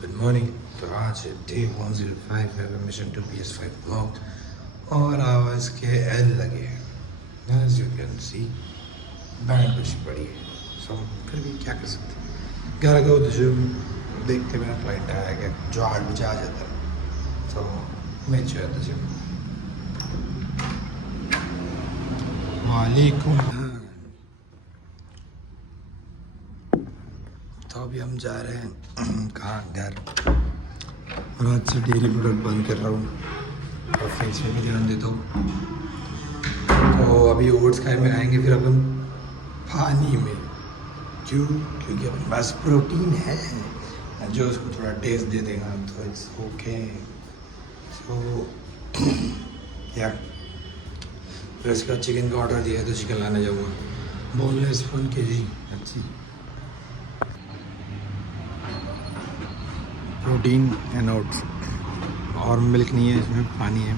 Good morning. तो आज day 105 है मिशन टू PS5 ब्लॉक और आवाज़ के एल लगे as you can see band बजी पड़ी है। सो फिर भी क्या कर सकते हैं, घर गो तो जो देखते मेरा फ्लाइट आया गया जो 8 बजे आ जाता है। सो मैं चाहता जो वालेकुम। तो अभी हम जा रहे हैं कहाँ, घर। और आज से डेयरी प्रोडक्ट बंद कर रहा हूँ और फेस में ध्यान देता हूँ। तो अभी ओट्स खाए में खाएंगे फिर अपन पानी में। क्यों? क्योंकि अपने पास प्रोटीन है जो उसको थोड़ा टेस्ट दे देगा तो इट्स ओके। सो या फिर उसका चिकन का ऑर्डर दिया है तो चिकन लाने जाऊँगा। बोनलेस 1 kg अच्छी प्रोटीन एंड ओट्स और मिल्क नहीं है, इसमें पानी है।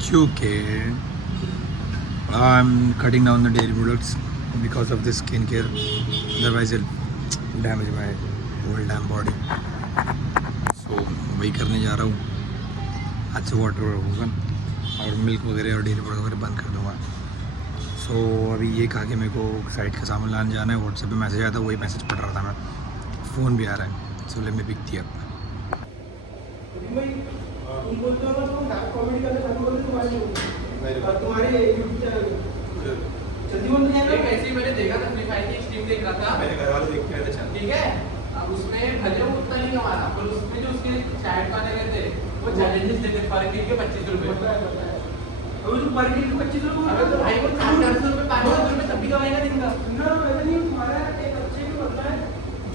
क्योंकि I am cutting down the dairy products because of this skin care, otherwise it damage my whole damn body. So वही करने जा रहा हूँ। आज से वाटर होगा और मिल्क वगैरह और डेयरी प्रोडक्ट वगैरह बंद कर दूँगा। सो अभी ये कहा कि मेरे को साइड का सामान लाने जाना है। व्हाट्सएप पे मैसेज आया था, वही मैसेज पढ़ रहा था मैं। फ़ोन भी आ रहा है। सो लेट मी पिक दी अप। मैंने देखा था फ्री फायर की स्ट्रीम देख रहा था, मेरे घर वाले देख रहे थे। ठीक है, अब उसमें भले वो उतना नहीं कमा रहा पर उसमें जो उसके चैट वाले गए थे वो चैलेंजेस देते पर के 25 रुपए। अबे तो पर के 25 रुपए, अबे तो भाई को 400 रुपए 500 रुपए तब भी कमाएगा दिन का। ना वैसे नहीं, तुम्हारा एक अच्छे भी होता है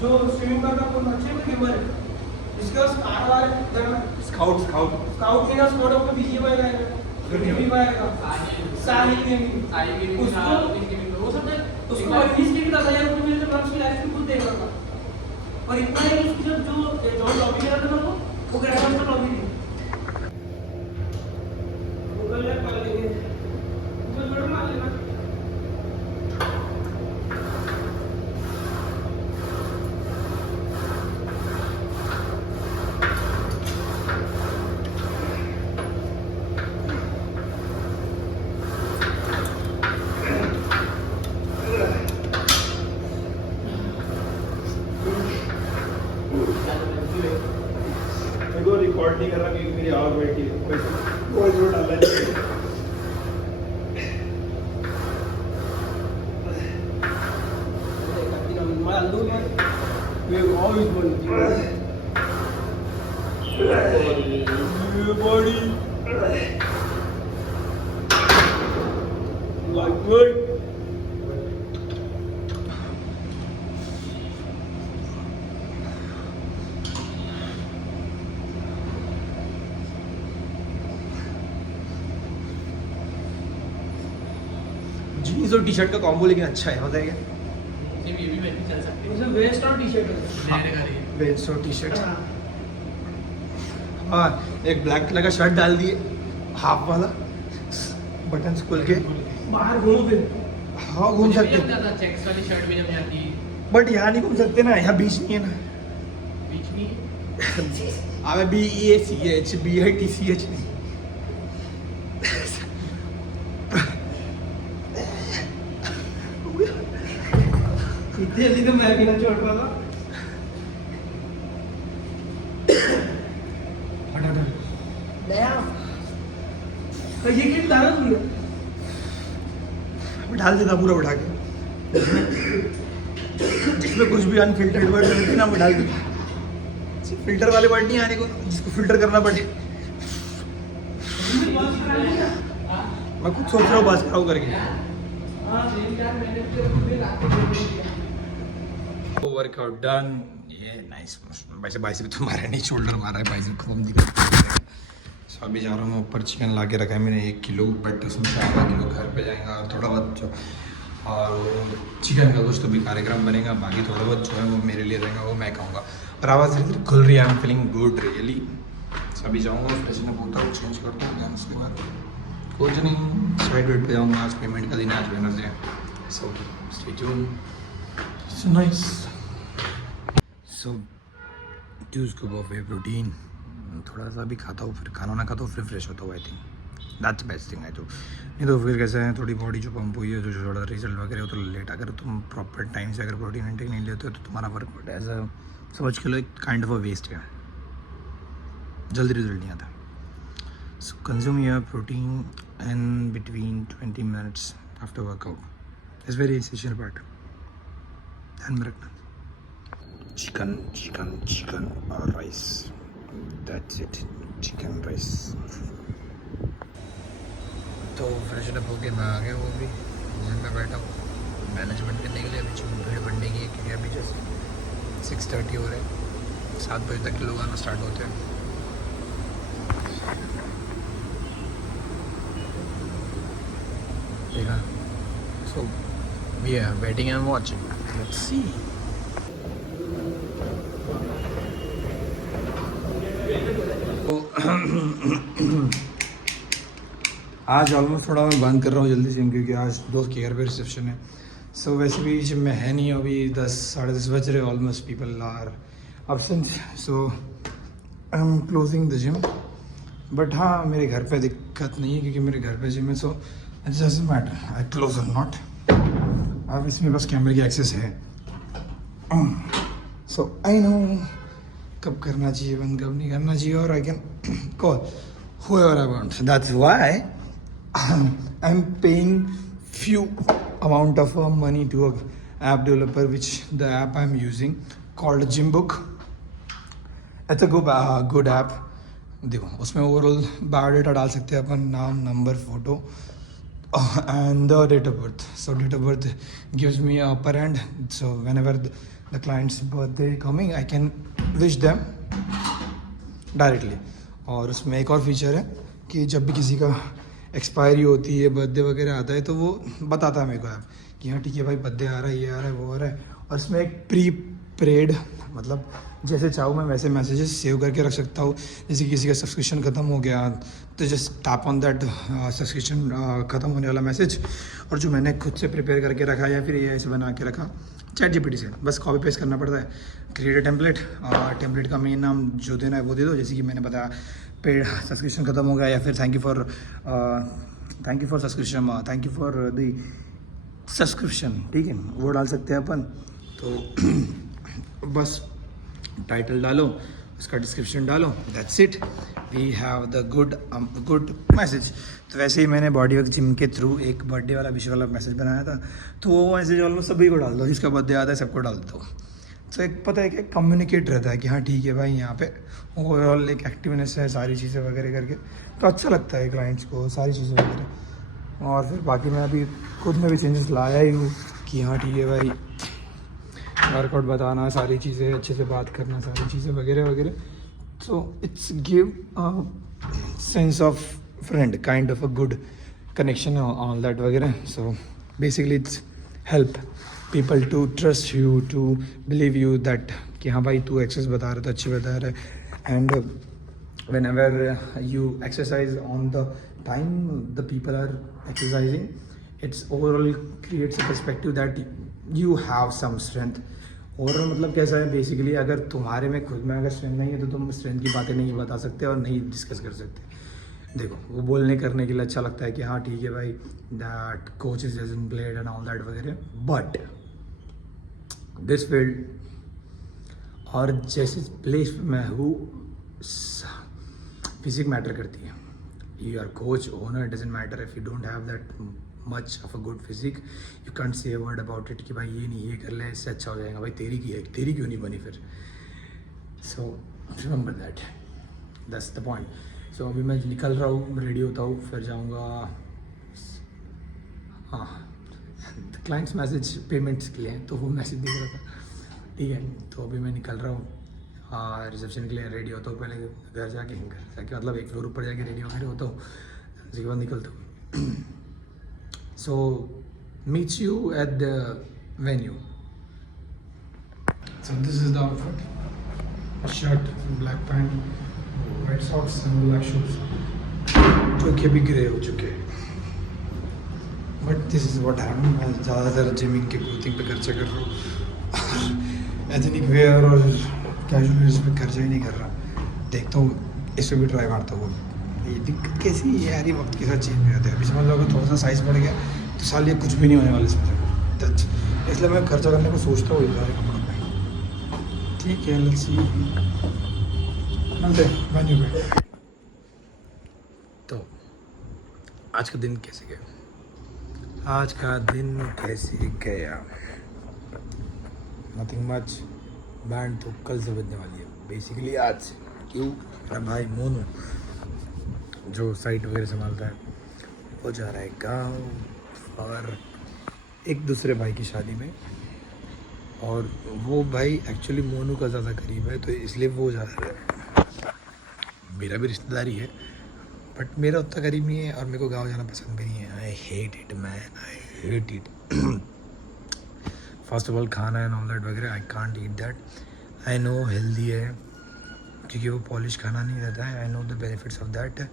जो स्ट्रीमिंग करता है, कौन अच्छे में गेमर है इसका स्टार वाला स्काउट के ना स्क्वाड ऑफ बीजीए में आएगा, गेमिंग में आएगा, साहिल गेमिंग उसको वो सब उसको 20 के 10,000 रुपए मिलते हैं। उसकी लाइफ में खुद देख रहा था और इतना है कि उसकी जो लॉबी कर रहा था वो ग्रैंड मास्टर लॉबी थी। रिकॉर्ड नहीं कर रहा क्योंकि मेरी आवाज बैठी है। कोई जोर डालना चाहिए। जीन्स और टी शर्ट का कॉम्बो लेकिन अच्छा है, होता है क्या? ये भी वैसे चल सकती है। उसमें वेस्ट और टी-शर्ट है। मेरे घर ही वेस्ट और टी शर्ट। हाँ, एक ब्लैक कलर का शर्ट डाल दिए, हाफ वाला, बटन खोल के बाहर घूमो फिर। हाँ घूम सकते हैं, ज्यादा चेक्स वाली शर्ट भी जब जाती है बट यहाँ नहीं घूम सकते ना, यहाँ बीच नहीं है ना। बीच में अबे BEACH BITCH नहीं। इतनी जल्दी तो मैं भी ना छोड़ पाऊंगा। नया तो ये किट डाला तुमने? डाल देता पूरा उठा के, जिसमें कुछ भी अनफिल्टर्ड वर्ड लगते ना वो डाल देता। फिल्टर वाले वर्ड नहीं आने को, जिसको फिल्टर करना पड़े। मैं कुछ सोच रहा हूँ बस कराओ करके। Workout done. ये नाइस। वैसे बाइसेप तो मारा नहीं, शोल्डर मारा है, बाइसेप खत्म दिख रहा है। सो अभी जा रहा हूँ मैं ऊपर। चिकन ला के रखा है मैंने 1 किलो, बट उसमें से आधा किलो घर पे जाएगा और थोड़ा बहुत जो और चिकन का कुछ तो भी कार्यक्रम बनेगा, बाकी थोड़ा बहुत जो है वो मेरे लिए रहेगा, वो मैं खाऊंगा। और आवाज़ धीरे धीरे खुल रही है, I am feeling good really. अभी जाऊँगा फ्रेशन अप होता हूँ, चेंज करता हूँ, उसके बाद कुछ नहीं साइड वेट पे जाऊँगा। आज पेमेंट का दिन है, आज वेडनेसडे है, So stay tuned. It's nice. So 2 scoop of whey protein. थोड़ा सा भी खाता हूँ, फिर खाना ना खाता हूँ, फिर फ्रेश होता हूँ. I think that's best thing है. तो नहीं तो फिर कैसे है, थोड़ी बॉडी जो पंप हुई है, जो थोड़ा रिजल्ट वगैरह हो तो लेट. अगर तुम प्रॉपर टाइम से अगर प्रोटीन इंटेक नहीं लेते हो तो तुम्हारा वर्कआउट एज अ समझ के लो एक काइंड ऑफ अ वेस्ट है, जल्दी रिजल्ट नहीं आता. So consume your protein in between 20 minutes after workout is very essential part. ध्यान में रखना. चिकन और rice, that's it. Chicken rice. तो फ्रेशन अप होके मैं आ गया, वो भी जिम में बैठा हूँ मैनेजमेंट करने के लिए. अभी जिम भीड़ बढ़ने की है क्योंकि अभी जैसे 6:30 हो रहे हैं, 7 बजे तक के लोग आना स्टार्ट होते हैं. देखा. So we are waiting and watching. Let's see. आज ऑलमोस्ट थोड़ा मैं बंद कर रहा हूँ जल्दी से क्योंकि आज दोस्त के घर पे रिसेप्शन है. सो वैसे भी जिम में है नहीं अभी. 10 साढ़े 10 बज रहे. Almost people are absent. So I am closing the gym. But हाँ, मेरे घर पे दिक्कत नहीं है क्योंकि मेरे घर पे जिम है. So it doesn't matter I close और नॉट. अब इसमें बस कैमरे की एक्सेस है. सो आई नो कब करना चाहिए बंद, कब नहीं करना चाहिए. और I can call whoever I want. That's why I'm paying few amount of money to a app developer, which the app I'm using called Gymbook. It's a good app. देखो उसमें ओवरऑल बायोडाटा डाल सकते हैं अपन, नाम, number, photo and the date of birth. So date of birth gives me a upper hand. So whenever the client's birthday coming, I can wish them directly. और उसमें एक और फीचर है कि जब भी किसी का एक्सपायरी होती है, बर्थडे वगैरह आता है, तो वो बताता है मेरे को ऐप कि हाँ ठीक है भाई बर्थडे आ रहा है, ये आ रहा है, वो आ रहा है. और इसमें एक प्रेड मतलब जैसे चाहूँ मैं वैसे मैसेजेस सेव करके रख सकता हूँ. जैसे किसी का सब्सक्रिप्शन ख़त्म हो गया तो just tap on that subscription ख़त्म होने वाला मैसेज, और जो मैंने खुद से प्रिपेयर करके रखा या फिर ये ऐसे बना के रखा ChatGPT से, बस कॉपी पेस्ट करना पड़ता है. Create template. टेम्पलेट का मेन नाम जो देना है वो दे दो. जैसे कि मैंने बताया पेड सब्सक्रिप्शन ख़त्म हो गया, या फिर thank you for subscription, thank you for the subscription. ठीक है, वो डाल सकते हैं अपन. तो बस टाइटल डालो, उसका डिस्क्रिप्शन डालो, that's it. We have the good message. तो वैसे ही मैंने बॉडी वर्क जिम के थ्रू एक बर्थडे वाला विश वाला मैसेज बनाया था. तो वो मैसेज ऑलमोस्ट सभी को डाल दो, जिसका बर्थडे आता है सबको डाल दो. तो एक पता है कि कम्युनिकेट रहता है कि हाँ ठीक है भाई यहाँ पे ओवरऑल एक एक्टिवनेस है, सारी चीज़ें वगैरह करके. तो अच्छा लगता है क्लाइंट्स को सारी चीज़ें वगैरह. और फिर बाकी मैं अभी खुद में भी चेंजेस लाया ही हूँ कि हाँ ठीक है भाई वर्कआउट बताना, सारी चीज़ें अच्छे से बात करना, सारी चीज़ें वगैरह वगैरह. So it's give sense of friend, kind of a good connection all that वगैरह. So basically it's help people to trust you, to believe you that कि हाँ भाई तू एक्सरसाइज बता रहा है तो अच्छी बता रहा है. And whenever you exercise on the time the people are exercising, it's overall creates a perspective that you have some strength. Overall मतलब कैसा है बेसिकली, अगर तुम्हारे में खुद में अगर स्ट्रेंथ नहीं है तो तुम स्ट्रेंथ की बातें नहीं बता सकते और नहीं डिस्कस कर सकते. देखो वो बोलने करने के लिए अच्छा लगता है कि हाँ ठीक है भाई that coach is doesn't played and all that वगैरह. बट दिस फील्ड और जैसे प्लेस पे मैं हूँ फिजिक मैटर करती है. You are coach, owner, doesn't matter if you don't have that much of a good physique, you can't say a word about it कि भाई ये नहीं, ये कर ले, इससे अच्छा हो जाएगा. भाई तेरी की है, तेरी क्यों नहीं बनी फिर. So remember that, that's the point. So अभी मैं निकल रहा हूँ, रेडी होता हूँ, फिर जाऊँगा. हाँ क्लाइंट्स मैसेज पेमेंट्स के लिए, तो वो मैसेज देख रहा था. ठीक है, तो अभी मैं निकल रहा हूँ रिसेप्शन के लिए. रेडी होता हूँ पहले घर जाके मतलब एक फ्लोर ऊपर जाके रेडी वगैरह होता हूँ, उसके बाद निकलता हूँ. So meet you at the venue. So this is the outfit: a shirt, black pant, white socks and black shoes, जो कि अभी ग्रे हो चुके हैं. But this is what happen. मैं ज़्यादातर जिमिंग के क्लोथिंग पे खर्चा कर रहा हूँ और एथनिक वेयर और कैजुअल वेयर पे खर्चा ही नहीं कर रहा। देखता हूँ इस पर भी ट्राई मारता हूँ। ये दिक्कत कैसी है यार, ये वक्त के साथ चेंज हो जाता है। अभी समझ लो अगर थोड़ा सा साइज़ बढ़ गया तो साल ये कुछ भी नहीं होने वाला इसमें से। इसलिए मैं खर्चा करने को सोचता हूँ इस सारे कपड़ों पर। ठीक है, लेट्स सी, मिलते हैं वेन्यू पे। तो आज का दिन कैसे गया? आज का दिन कैसे गया? Nothing much. बैंड तो कल से बजने वाली है बेसिकली आज। क्यों? मेरा भाई मोनू जो साइट वगैरह संभालता है वो जा रहा है गांव और एक दूसरे भाई की शादी में। और वो भाई एक्चुअली मोनू का ज़्यादा करीब है तो इसलिए वो जा रहा है। मेरा भी रिश्तेदारी है बट मेरा उतना करीब नहीं है और मेरे को गांव जाना पसंद भी नहीं है। I hate it man, I hate it. First of all खाना एंड ऑल दैट वगैरह I can't eat that. I know healthy है क्योंकि वो पॉलिश खाना नहीं रहता है। I know the benefits of that.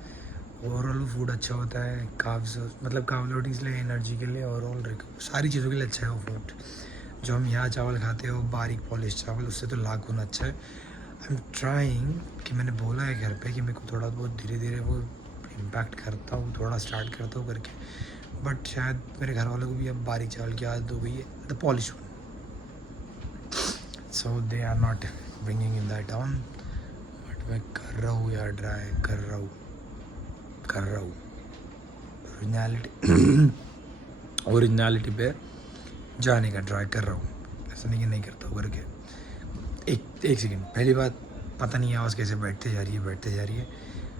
Overall food अच्छा होता है, काव्स मतलब कार्ब लोडिंग के लिए, एनर्जी के लिए, ओवरऑल सारी चीज़ों के लिए अच्छा है वो फूड। जो हम यहाँ चावल खाते हैं वो बारीक पॉलिश चावल, उससे तो लाख गुना अच्छा है। आई एम ट्राइंग कि मैंने बोला है घर पे कि मेरे को थोड़ा बहुत धीरे धीरे वो इम्पैक्ट करता हूँ, थोड़ा स्टार्ट करता हूँ करके। बट शायद मेरे घर वालों को भी अब बारीक चावल की आदत हो गई है, the polish one. So they are not bringing in that on. But मैं कर रहा हूँ यार, ट्राई कर रहा हूँ ओरिजिनलिटी पे जाने का ट्राई कर रहा हूँ। ऐसा नहीं कि नहीं करता हूँ करके। एक सेकेंड, पहली बात पता नहीं आवाज़ कैसे बैठते जा रही है।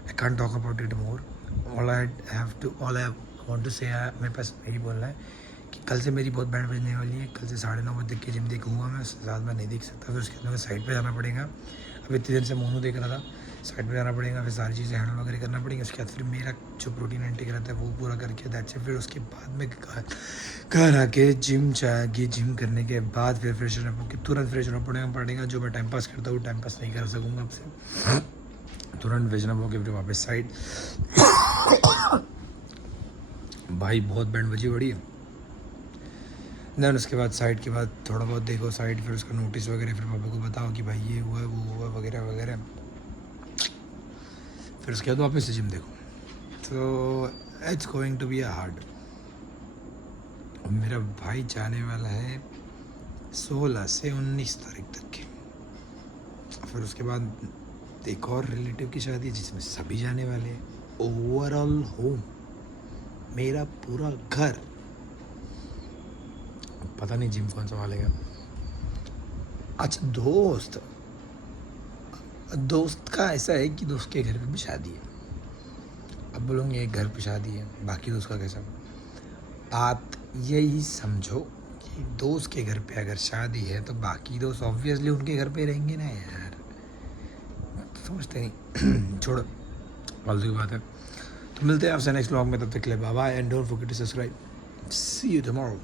I can't talk about it more. All I want to say, मेरे पास यही बोलना है कि कल से मेरी बहुत बैंड बजने वाली है। कल से 9:30 बजे तक की जिम देखूंगा मैं, उसके साथ मैं नहीं देख सकता। फिर उसके बाद साइड पे जाना पड़ेगा। अब इतने दिन से मोनू देख रहा था, साइड पे जाना पड़ेगा, फिर सारी चीज़ें हैंडल वगैरह करना पड़ेगा। उसके बाद फिर मेरा जो प्रोटीन इंटेक रहता है वो पूरा करके दैट्स इट। फिर उसके बाद में घर आके जिम करने के बाद फिर फ्रेश होना होकर तुरंत फ्रेश होना पड़ेगा। जो मैं टाइम पास करता हूँ टाइम पास नहीं कर सकूँगा अब से। तुरंत फ्रेश होना होकर फिर वापस साइड। भाई बहुत बैंड बजी बड़ी है। देन उसके बाद साइड के बाद थोड़ा बहुत देखो साइड, फिर उसका नोटिस वगैरह, फिर पापा को बताओ कि भाई ये हुआ वो हुआ वगैरह वगैरह। फिर उसके बाद वापस से जिम देखो। तो it's going to be a hard. मेरा भाई जाने वाला है 16 से 19 तारीख तक के। फिर उसके बाद एक और रिलेटिव की शादी है जिसमें सभी जाने वाले हैं। ओवरऑल होम, मेरा पूरा घर। पता नहीं जिम कौन संभालेगा। अच्छा दोस्त का ऐसा है कि दोस्त के घर पे भी शादी है। अब बोलोगे एक घर पे शादी है, बाकी दोस्त का कैसा? बात यही समझो कि दोस्त के घर पे अगर शादी है तो बाकी दोस्त ऑब्वियसली उनके घर पे रहेंगे ना यार। समझते नहीं। छोड़ो, फालतू की बात है। तो मिलते हैं आपसे नेक्स्ट व्लॉग में, तब तक के लिए bye bye and don't forget to subscribe. See you tomorrow.